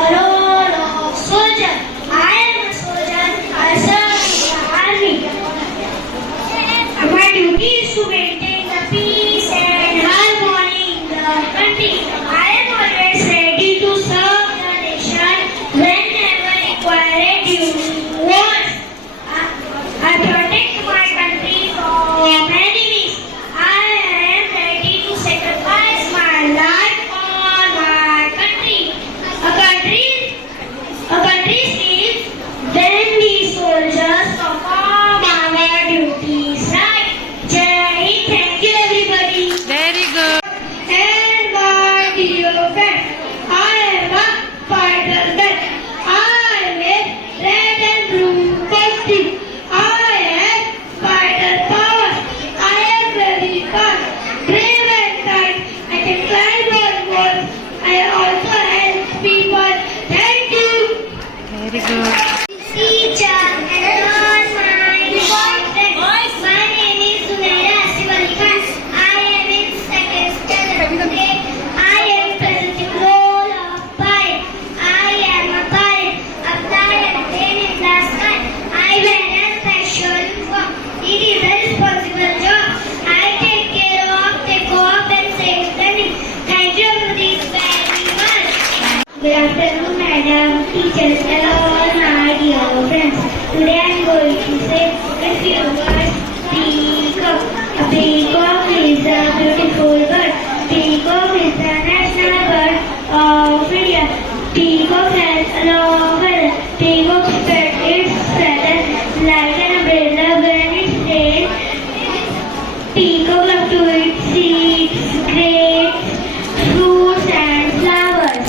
a role of soldier. I am a soldier. I serve in the army. My duty is to maintain the peace and harmony in the country. I am always ready to serve the nation whenever required during wars. I protect my country from enemies. I am ready to sacrifice my life for my country. A country sleeps when we soldiers perform our duties right. Jai Hind. Thank you everybody. Very good. And my dear friends, I am a fighter vet. I wear red and blue costume. I have fighter powers. I am very fast, brave and kind. I can climb on walls. I also help people. Thank you. Very good. Teacher, hello, my name is Sunaira Asif Khan. I am in second standard. Today, I am presenting role of pilot. I am a pilot. A flight plane in the sky. I wear a special uniform. It is a responsible job. I take care of, take off, and save the day. Thank you for this very much. Good afternoon, madam, teachers, hello, my dear friends. Today I am going to say a few words. Peacock. A peacock is a beautiful bird. Peacock is the national bird of India. Peacock has a long feather. Peacock spreads its feathers like an umbrella when it rains. Peacock loves to eat seeds, grapes, fruits and flowers.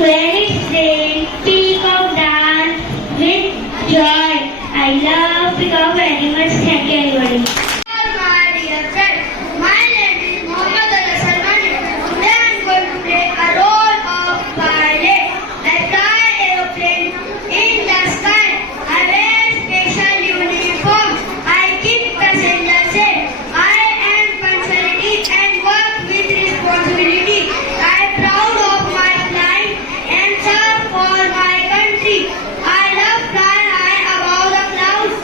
When it's rain, peacock dance with joy. I love peacock very much. Thank you everybody. My dear friends, my name is Muhammad Ali Salmani. Today I am going to play a role of pilot. I fly aeroplane in the sky. I wear special uniform. I keep passengers safe. I am punctuality and work with responsibility. I am proud of my flying and serve for my country. I love flying high above the clouds.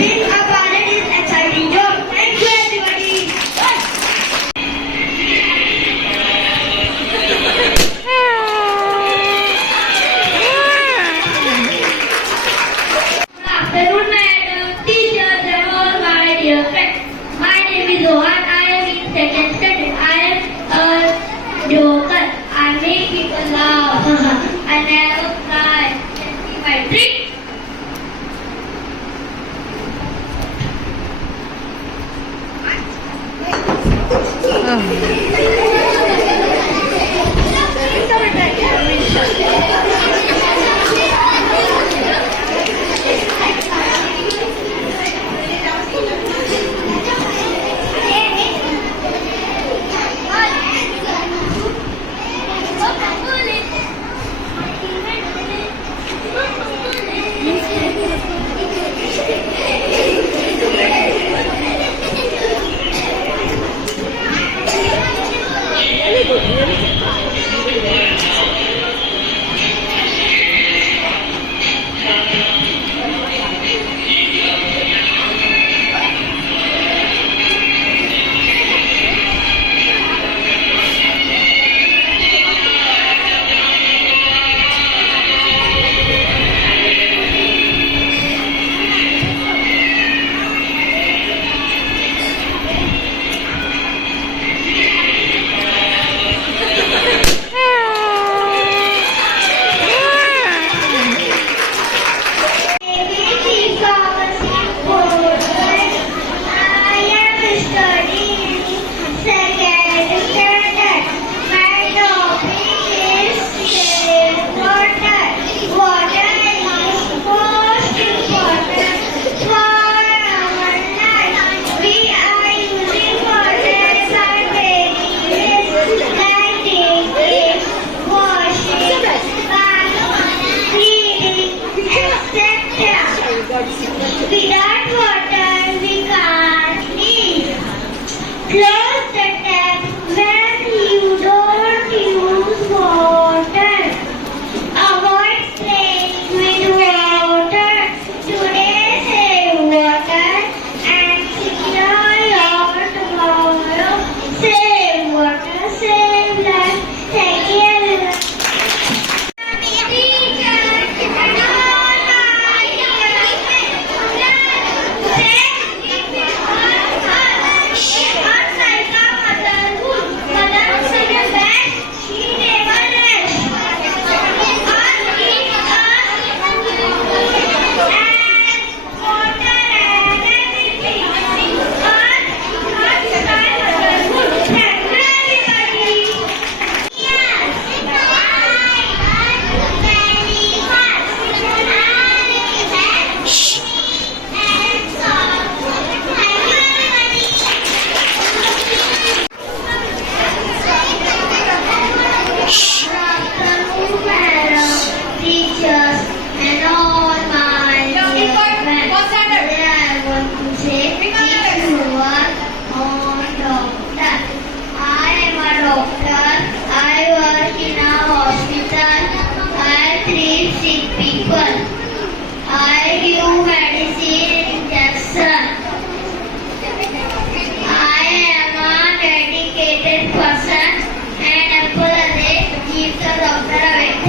Being a pilot is exciting job. Thank you everybody. Good afternoon, madam, teachers, and all my dear friends. My name is Rohan. I am in second standard. I am a joker. I make people laugh. I never cry. See my trick.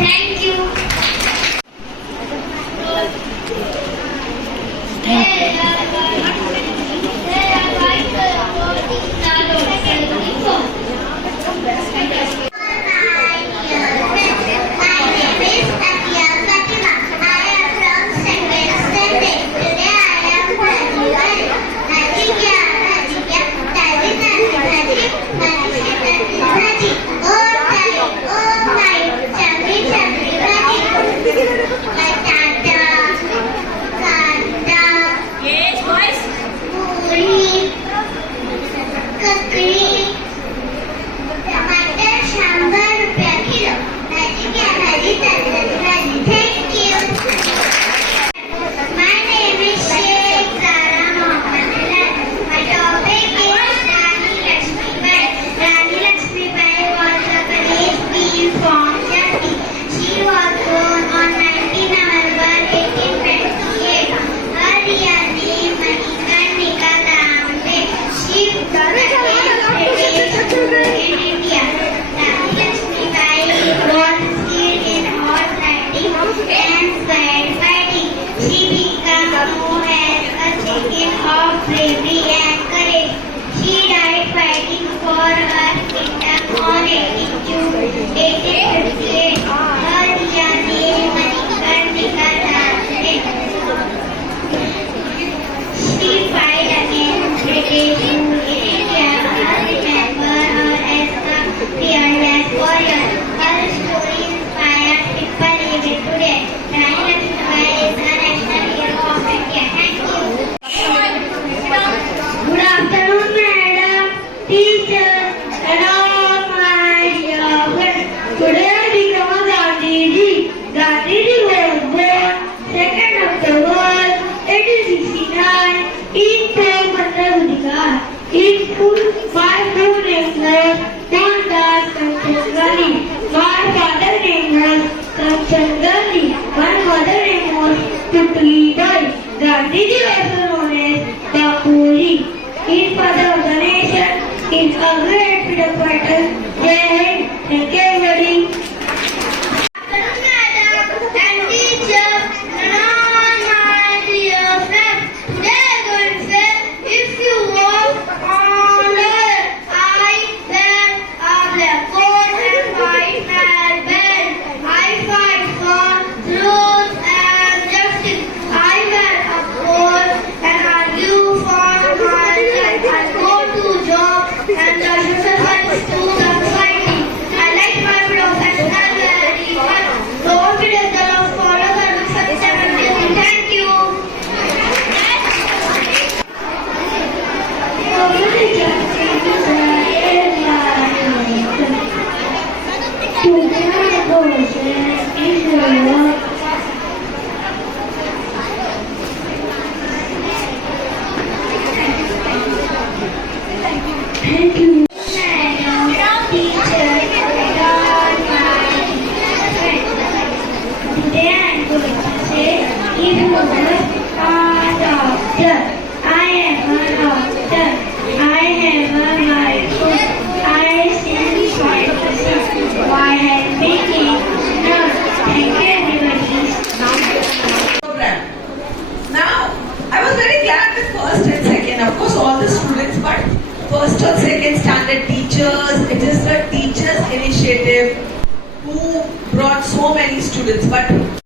Thank you. Gandhiji was known as Bapuji. His father of the nation is a great freedom fighter. Jai Hind. Thank you everybody. Thank you. Today I am going to say, if you were a doctor, I am a doctor. I have a microphone. I sing pharmacy. Why have been nurse? Thank you everybody. Program. Now, I was very glad with first and second. Of course, all the students, but first or second standard teachers, it is the teachers' initiative who brought so many students. But